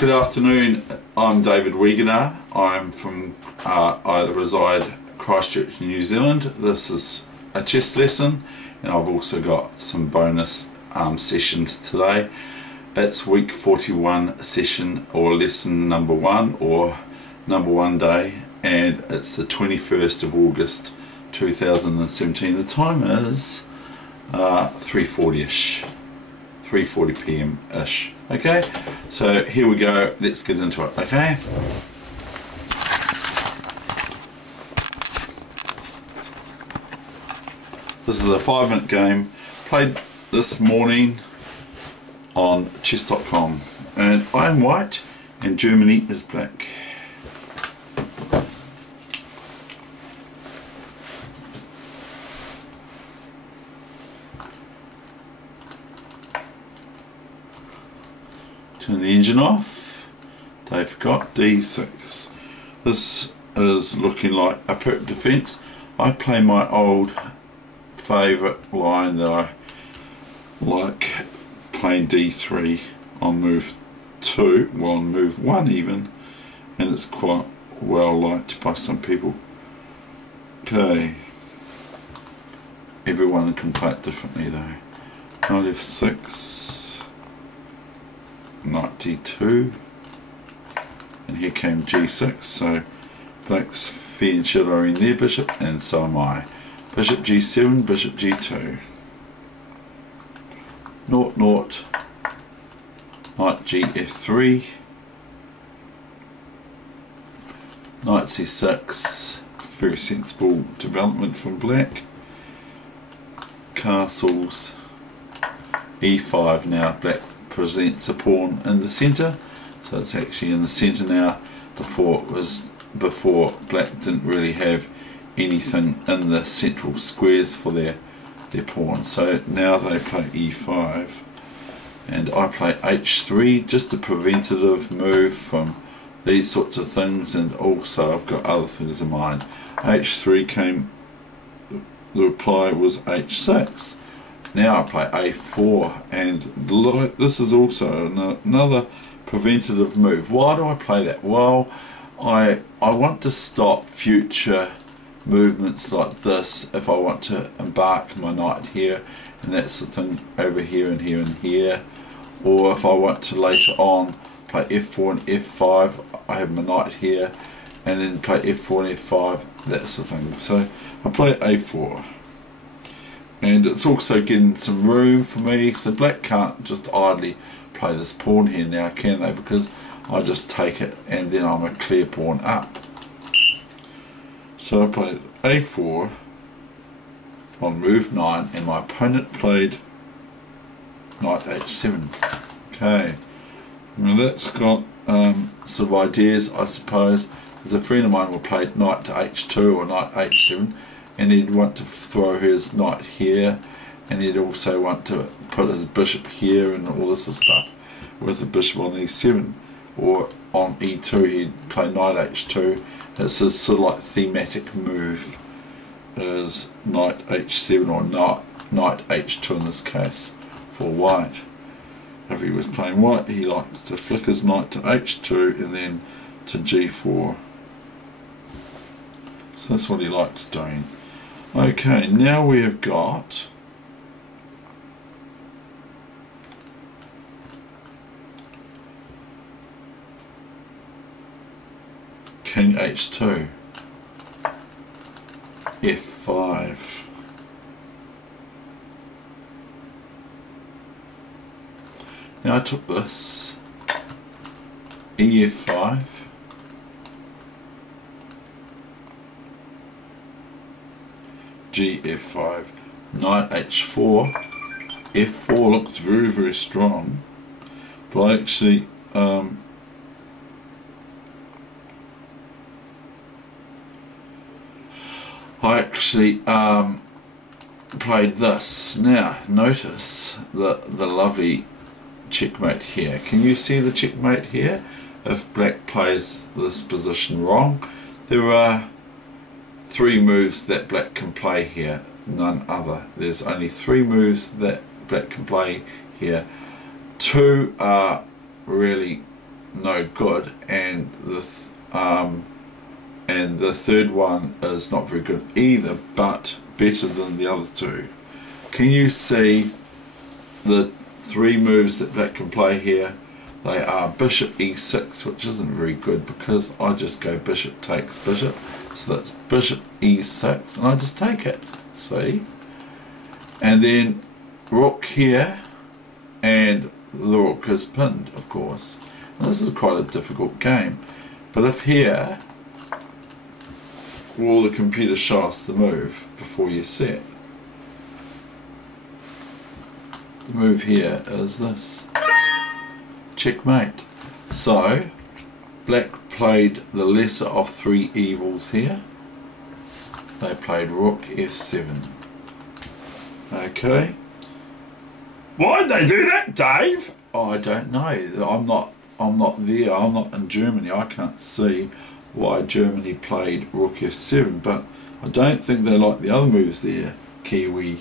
Good afternoon, I'm David Weegenaar. I reside Christchurch, New Zealand. This is a chess lesson, and I've also got some bonus sessions today. It's week 41 session, or lesson number 1, or number 1 day, and it's the 21st of August 2017. The time is 3:40ish, 3:40 p.m. ish. Okay, so here we go, let's get into it. Okay, this is a 5-minute game played this morning on chess.com, and I am white and Germany is black. Turn the engine off. Dave got D6. This is looking like a perfect defense. I play my old favourite line that I like, playing D3 on move 2, well on move 1 even, and it's quite well liked by some people. Okay, everyone can play it differently though. Knight F6, Knight D2, and here came G6, so black's fair and shadowing their bishop, and so am I. Bishop G7, Bishop G2, 0-0, Knight G-F3, Knight C6, very sensible development from black. Castles, E5, now black presents a pawn in the centre, so it's actually in the centre now. Before black didn't really have anything in the central squares for their pawn, so now they play E5 and I play H3, just a preventative move from these sorts of things, and also I've got other things in mind. H3 came, the reply was H6. Now I play A4, and this is also another preventative move. Why do I play that? Well, I want to stop future movements like this if I want to embark my knight here, and that's the thing over here and here and here, or if I want to later on play F4 and F5, I have my knight here, and then play F4 and F5, that's the thing. So I play A4. And it's also getting some room for me, so black can't just idly play this pawn here now, can they? Because I just take it and then I'm a clear pawn up. So I played A4 on move 9, and my opponent played Knight H7. Okay, now that's got some ideas, I suppose. There's a friend of mine who played Knight to H2 or Knight H7, and he'd want to throw his knight here, and he'd also want to put his bishop here and all this stuff with the bishop on E7, or on E2 he'd play Knight H2. It's a sort of like thematic move, is Knight H7 or Knight H2 in this case for white. If he was playing white, he likes to flick his knight to H2 and then to G4. So that's what he likes doing. Okay, now we have got King H2, F5. Now I took this, EF5, G-F5, Knight H4, F4 looks very, very strong, but I actually played this. Now notice the lovely checkmate here. Can you see the checkmate here? If black plays this position wrong, there are 3 moves that black can play here, none other. There's only 3 moves that black can play here. 2 are really no good, and the third one is not very good either, but better than the other two. Can you see the three moves that black can play here? They are bishop e6, which isn't very good because I just go bishop takes bishop. So that's bishop e6, and I just take it, see? And then rook here, and the rook is pinned, of course. And this is quite a difficult game. But if here, will the computer show us the move before you set? The move here is this. Checkmate. So, black played the lesser of three evils here. They played rook f7. Okay. Why'd they do that, Dave? Oh, I don't know. I'm not there. I'm not in Germany. I can't see why Germany played rook f7, but I don't think they like the other moves there, Kiwi.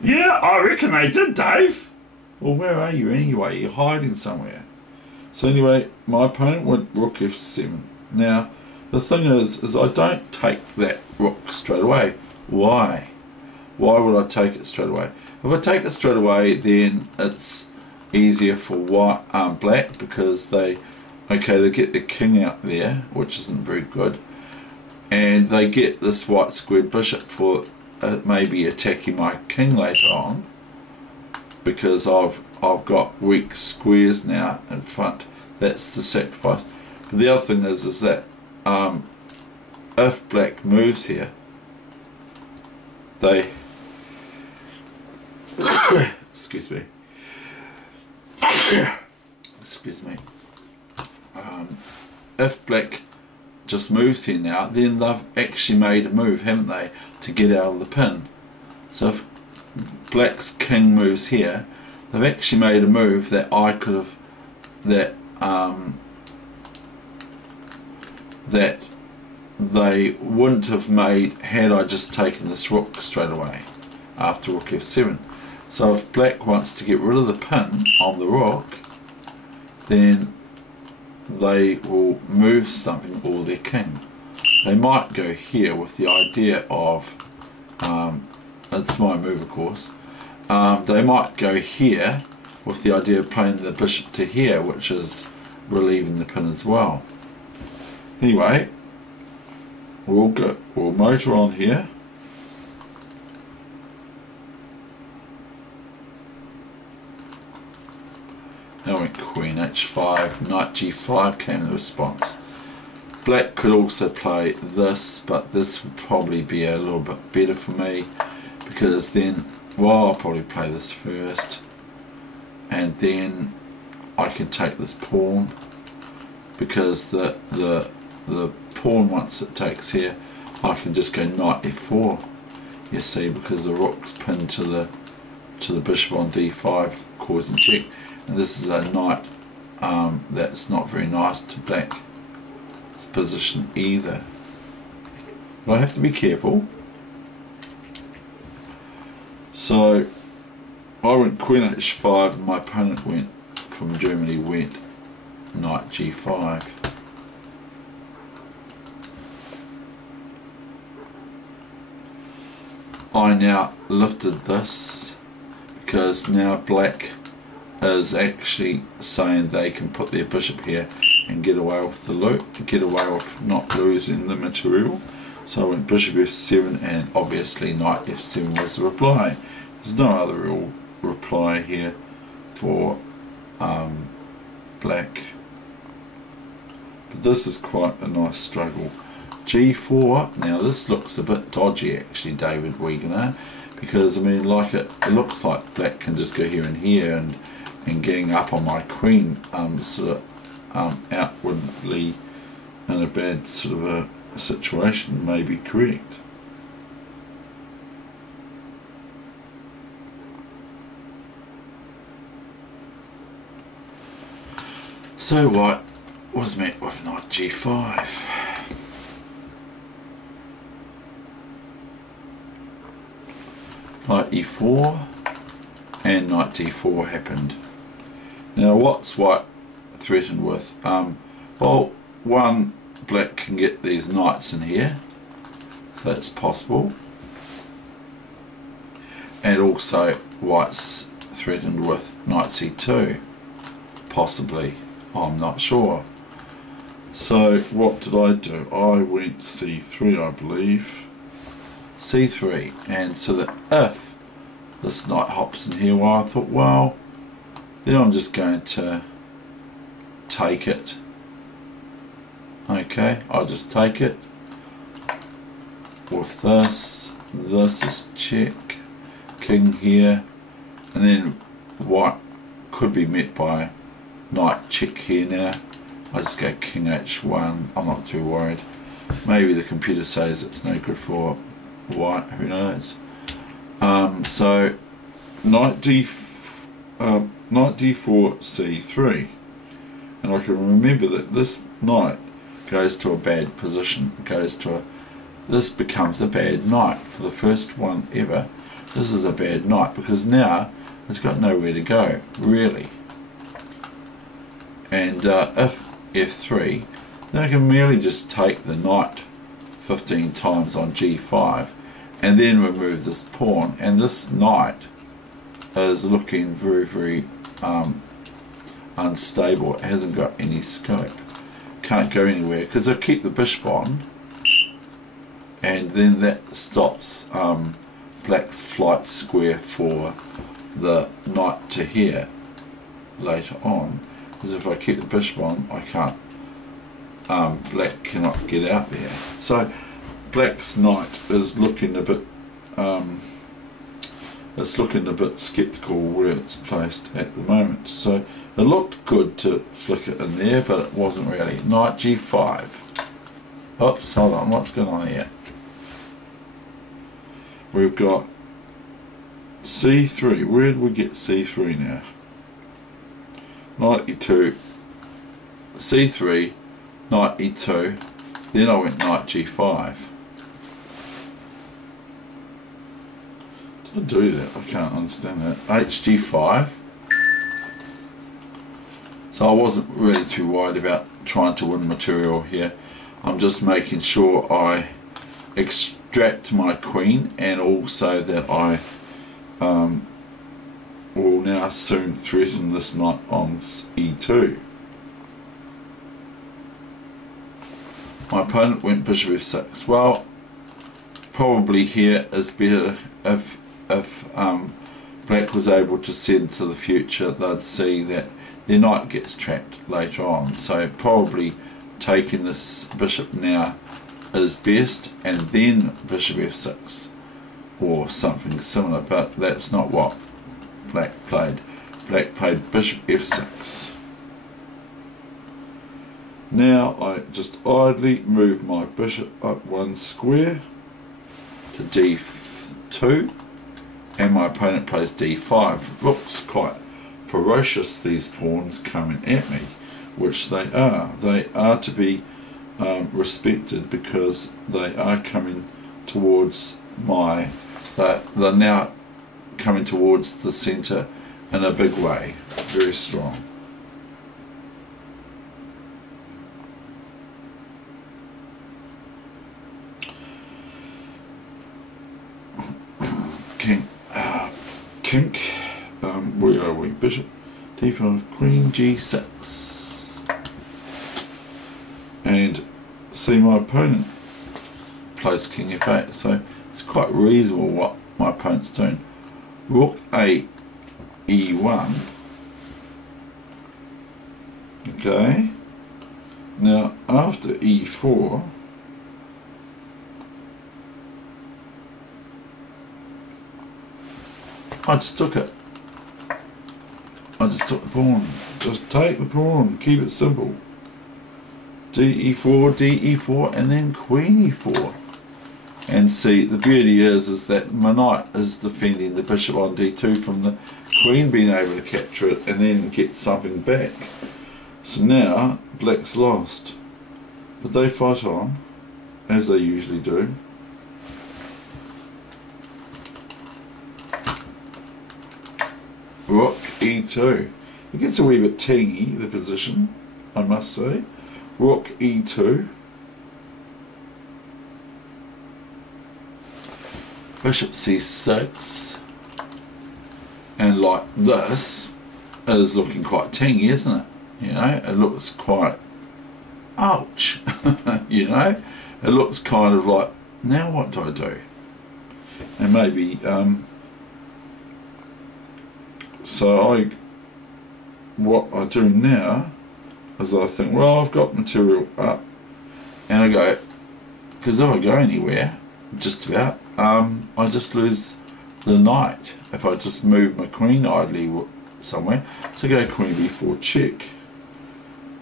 Yeah, I reckon they did, Dave. Well, where are you anyway? You're hiding somewhere. So anyway, my opponent went rook f7. Now, the thing is I don't take that rook straight away. Why? Why would I take it straight away? If I take it straight away, then it's easier for black, because they get the king out there, which isn't very good, and they get this white squared bishop for maybe attacking my king later on, because I've got weak squares now in front. That's the sacrifice. But the other thing is that if black moves here, they excuse me. Excuse me. If black just moves here now, then they've actually made a move, haven't they, to get out of the pin. So if black's king moves here, they've actually made a move that I could have, that they wouldn't have made had I just taken this rook straight away after rook f7. So if black wants to get rid of the pin on the rook, then they will move something, or their king. They might go here with the idea of, it's my move of course, they might go here with the idea of playing the bishop to here, which is relieving the pin as well. Anyway, we'll motor on here. Now went queen h5, knight g5 came in the response. Black could also play this, but this would probably be a little bit better for me, because then, well, I'll probably play this first, and then I can take this pawn, because the pawn, once it takes here, I can just go knight f4. You see, because the rook's pinned to the bishop on d5, causing check. And this is a knight that's not very nice to black's position either. But I have to be careful. So I went queen h5, and my opponent from Germany went knight g5. I now lifted this because now black is actually saying they can put their bishop here and get away with the loop, get away with not losing the material. So I went bishop f7, and obviously knight f7 was the reply. There's no other real reply here for black. But this is quite a nice struggle. g4, now this looks a bit dodgy actually, David Weegenaar, because I mean, like it looks like black can just go here and here, and getting up on my queen sort of outwardly in a bad sort of a situation may be correct. So white was met with knight g5. Knight e4 and knight d4 happened. Now what's white threatened with? Well, one, black can get these knights in here, that's possible, and also white's threatened with knight c2, possibly, I'm not sure. So what did I do? I went c3, I believe, c3, and so that if this knight hops in here, well, I thought, well, then I'm just going to take it. Okay, I'll just take it with this. This is check, king here, and then white could be met by knight check here now. I just go king h1, I'm not too worried. Maybe the computer says it's no good for white, who knows. So knight d4 c3, and I can remember that this knight goes to a bad position, this becomes a bad knight for the first one ever. This is a bad knight because now it's got nowhere to go really, and if f3, then I can merely just take the knight 15 times on g5 and then remove this pawn, and this knight is looking very, very unstable. It hasn't got any scope, can't go anywhere because I keep the bishop on, and then that stops black's flight square for the knight to here later on, because if I keep the bishop on, I can't, black cannot get out there. So black's knight is looking a bit skeptical where it's placed at the moment. So it looked good to flick it in there, but it wasn't really. Knight g5. Oops, hold on, what's going on here? We've got c3. Where did we get c3 now? Knight e2, c3, knight e2, then I went knight g5. Did I do that? I can't understand that. hg5. So I wasn't really too worried about trying to win material here. I'm just making sure I extract my queen, and also that I will now soon threaten this knight on e2. My opponent went bishop f6. Well, probably here is better if black was able to see into the future. They'd see that their knight gets trapped later on. So probably taking this bishop now is best, and then bishop f6 or something similar, but that's not what black played. Black played bishop f6. Now I just idly move my bishop up one square to d2, and my opponent plays d5. Looks quite ferocious, these pawns coming at me, which they are. They are to be respected, because they are coming towards my, they're now coming towards the centre in a big way, very strong. Kink, where are we? Bishop d5, queen g6, and see my opponent plays king f8, so it's quite reasonable what my opponent's doing. Rook a e1. Okay, now after e4, I just took it. I just took the pawn. Just take the pawn. Keep it simple. d-e4, d-e4, and then queen e4. And see, the beauty is that my knight is defending the bishop on d2 from the queen being able to capture it and then get something back. So now black's lost, but they fight on as they usually do. Rook e2. It gets a wee bit tangy, the position, I must say. Rook e2. Bishop c6. And like this is looking quite tangy, isn't it? You know, it looks quite, ouch. You know, it looks kind of like, now what do I do? And maybe, so what I do now is I think, well, I've got material up, and I go, because if I go anywhere, just about, I just lose the knight if I just move my queen idly somewhere. So go queen b4 check.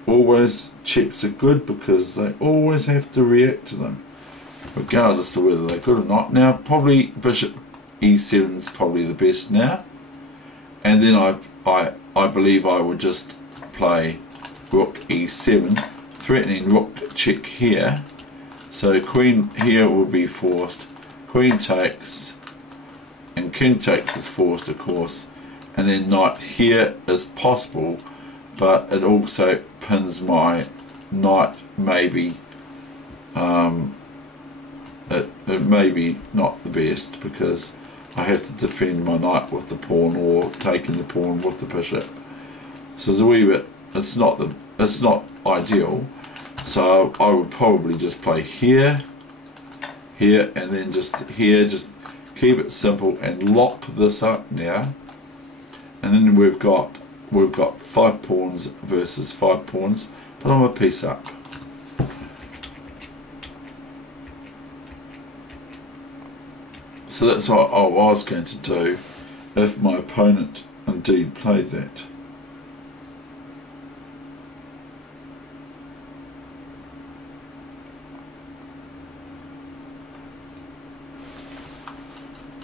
Always checks are good because they always have to react to them, regardless of whether they're good or not. Now probably bishop e7 is probably the best now, and then I believe I would just play rook e7, threatening rook check here. So queen here will be forced, queen takes, and king takes is forced, of course, and then knight here is possible, but it also pins my knight. Maybe it may be not the best because I have to defend my knight with the pawn or taking the pawn with the bishop. So it's a wee bit, it's not ideal. So I would probably just play here, here, and then just here, just keep it simple and lock this up now. And then we've got 5 pawns versus 5 pawns, but I'm a piece up. So that's what I was going to do if my opponent indeed played that.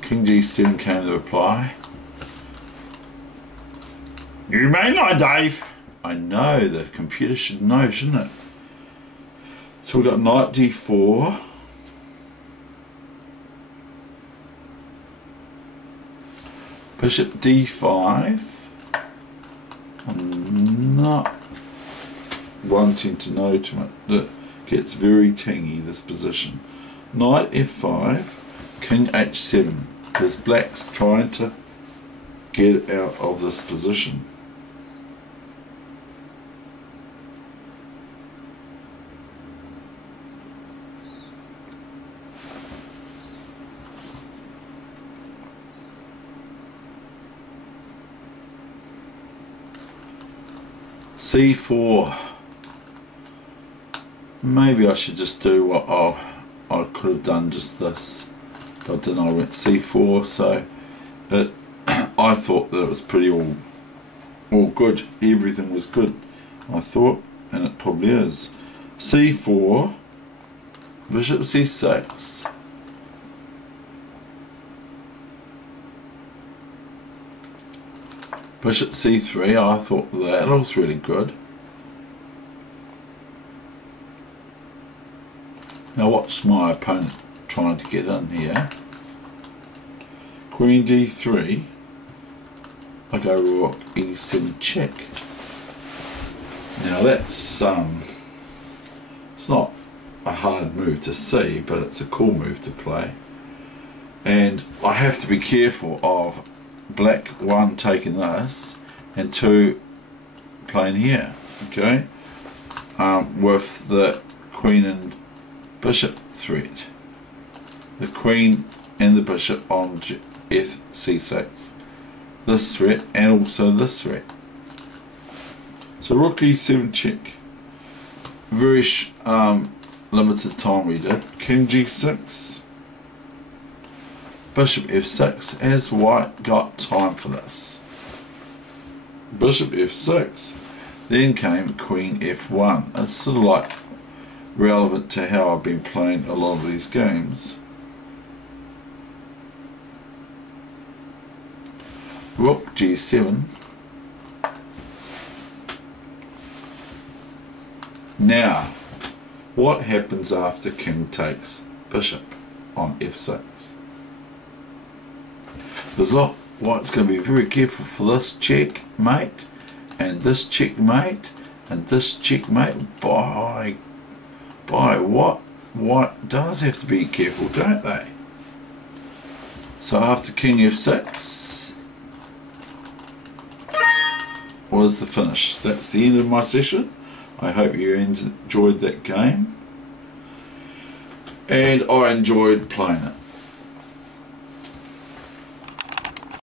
King g7 came to reply. You may not, Dave. I know, the computer should know, shouldn't it? So we've got knight d4. Bishop d5. I'm not wanting to know too much. It gets very tangy, this position. Knight f5, king h7, because black's trying to get out of this position. c4. Maybe I should just do what I could have done, just this, but then I went c4. So I thought that it was pretty all good. Everything was good, I thought, and it probably is. c4, bishop c6. Bishop c3, I thought that was really good. Now watch my opponent trying to get in here. Queen d3. I go rook e7 check. Now that's it's not a hard move to see, but it's a cool move to play. And I have to be careful of black, 1, taking this, and 2, playing here, okay, with the queen and bishop threat. The queen and the bishop on c6. This threat and also this threat. So rook e7 check. Very limited time we did. King g6. Bishop f6. Has white got time for this? Bishop f6. Then came queen f1. It's sort of like relevant to how I've been playing a lot of these games. Rook g7. Now, what happens after king takes bishop on f6? There's a lot. White's going to be very careful for this check, mate, and this checkmate, and this checkmate. By what does have to be careful, don't they? So after king f6 was the finish. That's the end of my session. I hope you enjoyed that game, and I enjoyed playing it.